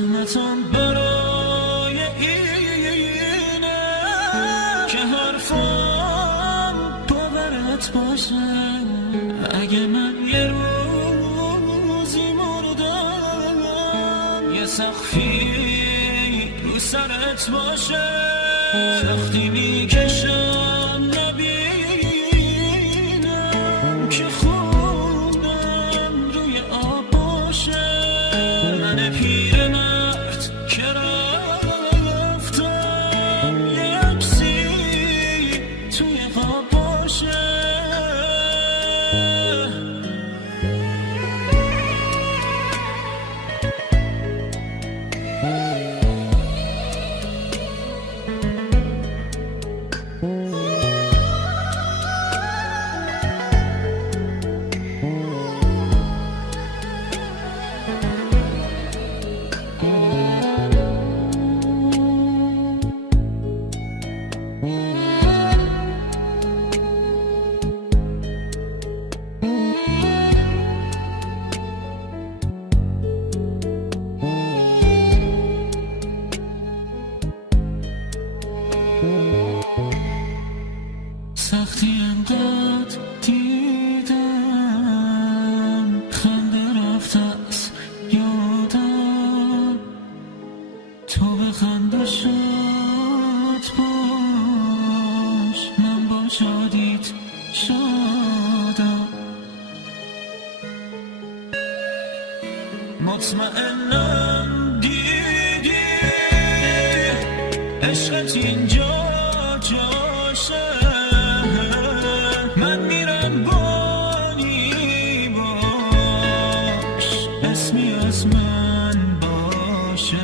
زحمتم برای اینه که حرفم باورت باشه. اگه من یه روزی مردم یه سقفی رو سرت باشه. وقتی میکشم نبینم که خونم روی آب باشه. من پیرمرد که رفتم یه عکسی توی خواب باشه. سختی انقدر دیدم خنده رفت از یادم. تو به خنده شاد باش، من با شادیت شادم. مطمئنم دیدی عشقت اینجا جاشه. من میرم بانی باش، اسمی از من باشه.